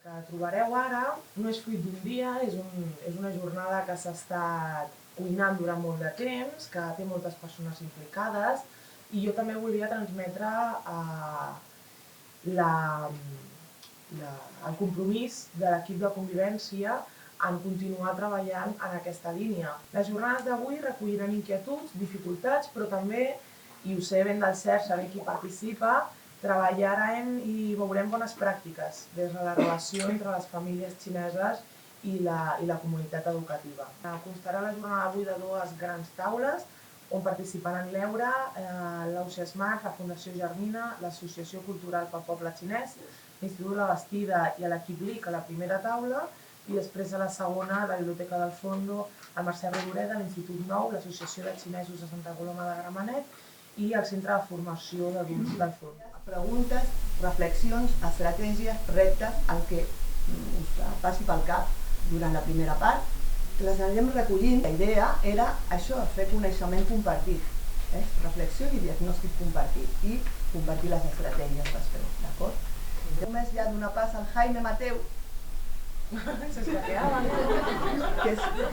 que trobareu ara no és fruit d'un dia, és una jornada que s'ha estat cuinant durant molt de temps, que té moltes persones implicades, i jo també volia transmetre el compromís de l'equip de convivència en continuar treballant en aquesta línia. Les jornades d'avui recolliran inquietuds, dificultats, però també, i ho sé ben del cert, saber qui participa, treballarem i veurem bones pràctiques des de la relació entre les famílies xineses i la comunitat educativa. Constarà la jornada d'avui de dues grans taules on participaran l'Eura, l'Ausia Smart, la Fundació Germina, l'Associació Cultural pel Poble Xinès, l'Institut La Bastida i l'equip LIC a la primera taula, i després a la segona, la Biblioteca del Fondo, el Mercè Rodoreda, l'Institut Nou, l'Associació de Xinesos de Santa Coloma de Gramenet i el Centre de Formació d'Adults del Fons. Preguntes, reflexions, estratègies, reptes, el que us passi pel cap durant la primera part, que les anirem recollint. La idea era això, fer coneixement compartit, reflexió i diagnòstic compartit i compartir les estratègies després, d'acord? Només ja donar pas al Jaime Mateu, que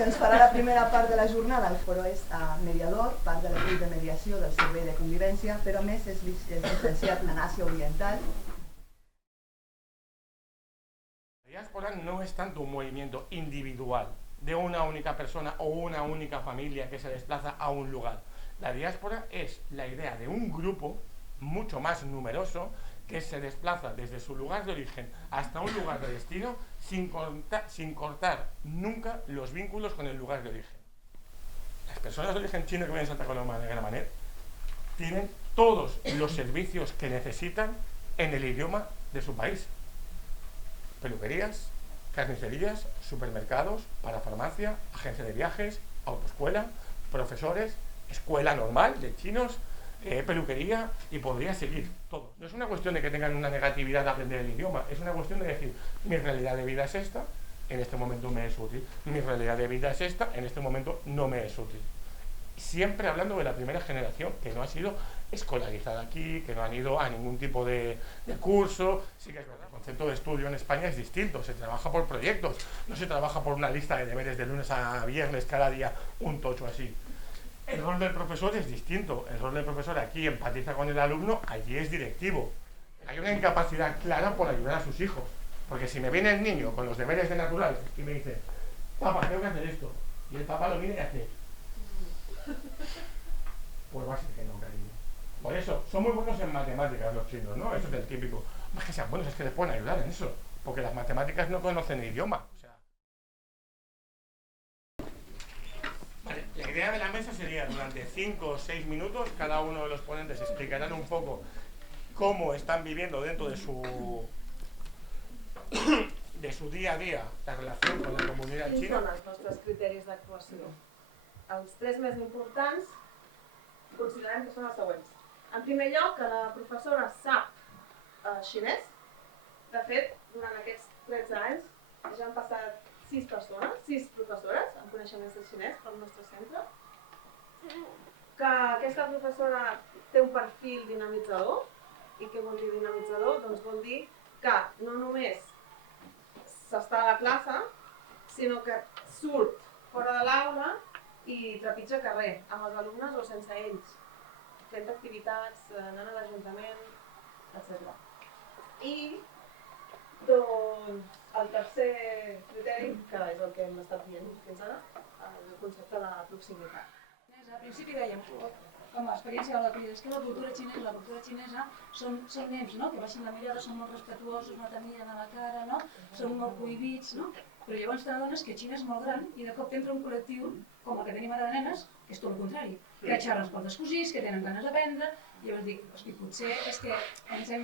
ens farà la primera part de la jornada, però és mediador, part de l'equip de mediació del Servei de Convivència, però a més és llicenciat en Àsia Oriental. La diáspora no es tanto un movimiento individual de una única persona o una única familia que se desplaza a un lugar. La diáspora es la idea de un grupo mucho más numeroso que se desplaza desde su lugar de origen hasta un lugar de destino sin cortar nunca los vínculos con el lugar de origen. Las personas de origen chino que viven en Santa Coloma de Gramenet tienen todos los servicios que necesitan en el idioma de su país. Peluquerías, carnicerías, supermercados, parafarmacia, agencia de viajes, autoescuela, profesores, escuela normal de chinos, peluquería, y podría seguir todo. No es una cuestión de que tengan una negatividad de aprender el idioma, es una cuestión de decir, mi realidad de vida es esta, en este momento me es útil, mi realidad de vida es esta, en este momento no me es útil. Siempre hablando de la primera generación que no ha sido escolarizada aquí, que no han ido a ningún tipo de curso. Sí que es verdad, el concepto de estudio en España es distinto, se trabaja por proyectos, no se trabaja por una lista de deberes de lunes a viernes, cada día un tocho así. El rol del profesor es distinto, el rol del profesor aquí empatiza con el alumno, allí es directivo. Hay una incapacidad clara por ayudar a sus hijos, porque si me viene el niño con los deberes de natural y me dice, papá, tengo que hacer esto, y el papá lo mira y hace, pues va a ser que no, cariño. Por eso, son muy buenos en matemáticas los chinos, ¿no? Eso es el típico. No es que sean buenos, es que les pueden ayudar en eso, porque las matemáticas no conocen el idioma. La idea de la mesa sería, durante 5 o 6 minutos, cada uno de los ponentes explicarán un poco cómo están viviendo dentro de su día a día la relación con la comunitat xina. Quins són els nostres criteris d'actuació? Els 3 més importants considerem que són els següents. En primer lloc, que la professora sap xinès. De fet, durant aquests 13 anys ja han passat 6 professores amb coneixements de xinès pel nostre centre. Que aquesta professora té un perfil dinamitzador. I què vol dir dinamitzador? Doncs vol dir que no només s'està a la classe, sinó que surt fora de l'aula i trepitja carrer, amb els alumnes o sense ells, fent activitats, anant a l'Ajuntament, etc. I doncs el tercer criteri, que és el que hem estat dient fins ara, el concepte de proximitat. Al principi dèiem, com a experiència de la vida, és que la cultura xinesa són nens, no? Que baixen la mirada, són molt respetuosos, no te miren a la cara, no? Són molt cohibits, no? Però llavors t'adones que Xina és molt gran i de cop t'entra un col·lectiu com el que tenim ara de nenes, que és tot el contrari, que xerren pels descosits, que tenen ganes d'aprendre. I llavors dic, hosti, potser és que ens hem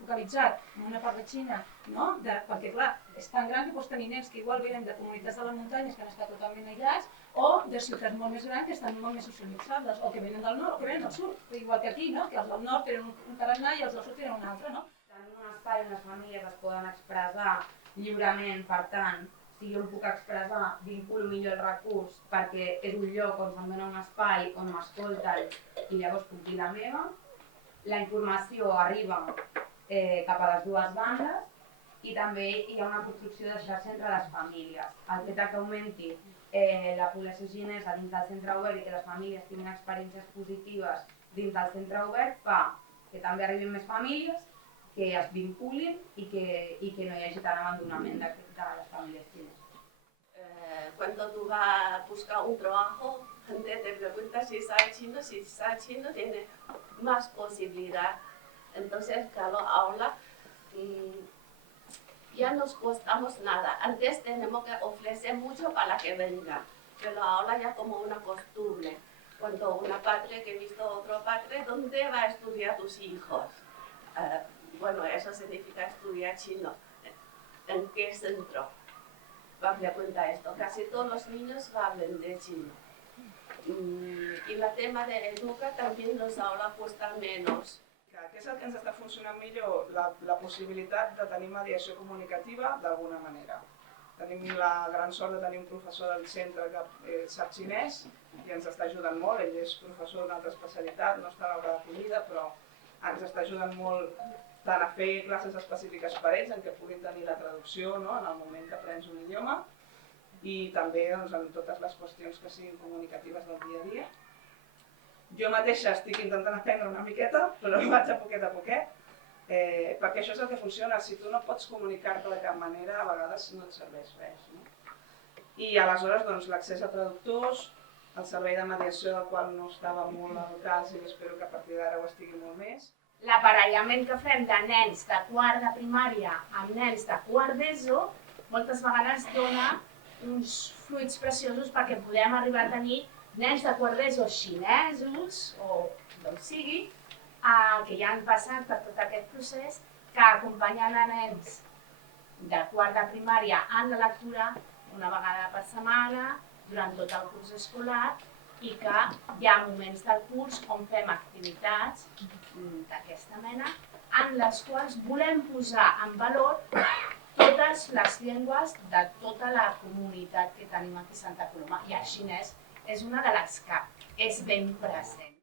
focalitzat en una part de Xina, no? Perquè clar, és tan gran que pots tenir nens que igual venen de comunitats de les muntanyes que han estat totalment aïllats, o de ciutats molt més grans que estan molt més socialitzades, o que venen del nord o que venen del sud, igual que aquí, no? Que els del nord tenen un tarannà i els del sud tenen un altre, no? En un espai on les famílies es poden expressar lliurement, per tant, si jo el puc expressar, vinculo millor el recurs perquè és un lloc on se'm dona un espai on m'escolten i llavors puc dir la meva. La informació arriba cap a les dues bandes i també hi ha una construcció de xarxa entre les famílies. El fet que augmenti la població xinesa dins del centre obert i que les famílies tinguin experiències positives dins del centre obert fa que també arribin més famílies, que es vinculin i que no hi hagi tant abandonament de les famílies xineses. Cuando tú vas a buscar un trabajo, gente te pregunta si sabes chino tiene más posibilidad. Entonces, claro, ahora ya nos costamos nada. Antes tenemos que ofrecer mucho para que vengan, pero ahora ya como una costumbre. Cuando una padre que he visto otro padre, ¿dónde va a estudiar tus hijos? Bueno, eso significa estudiar chino. ¿En qué centro? Va a preguntar esto. Casi todos los niños van a aprender chino. I el tema d'educar també nos ahora cuesta menos. Què és el que ens està funcionant millor? La possibilitat de tenir mediació comunicativa d'alguna manera. Tenim la gran sort de tenir un professor del centre que sap xinès i ens està ajudant molt. Ell és professor d'una altra especialitat, no està a l'hora d'acollida, però ens està ajudant molt tant a fer classes específiques per ells en què puguin tenir la traducció en el moment que aprens un idioma i també en totes les qüestions que siguin comunicatives del dia a dia. Jo mateixa estic intentant aprendre una miqueta, però vaig a poquet, perquè això és el que funciona. Si tu no pots comunicar-te de cap manera, a vegades no et serveix res. I aleshores l'accés a traductors, el servei de mediació del qual no estava molt al cas i espero que a partir d'ara ho estigui molt més. L'aparellament que fem de nens de quart de primària amb nens de quart d'ESO moltes vegades dona uns fruits preciosos perquè podem arribar a tenir nens de quart d'ESO xinesos o d'on sigui que ja han passat per tot aquest procés, que acompanyen a nens de quart de primària en la lectura una vegada per setmana durant tot el curs escolar i que hi ha moments del curs on fem activitats d'aquesta mena en les quals volem posar en valor totes les llengües de tota la comunitat que tenim aquí a Santa Coloma i el xinès és una de les que és ben present.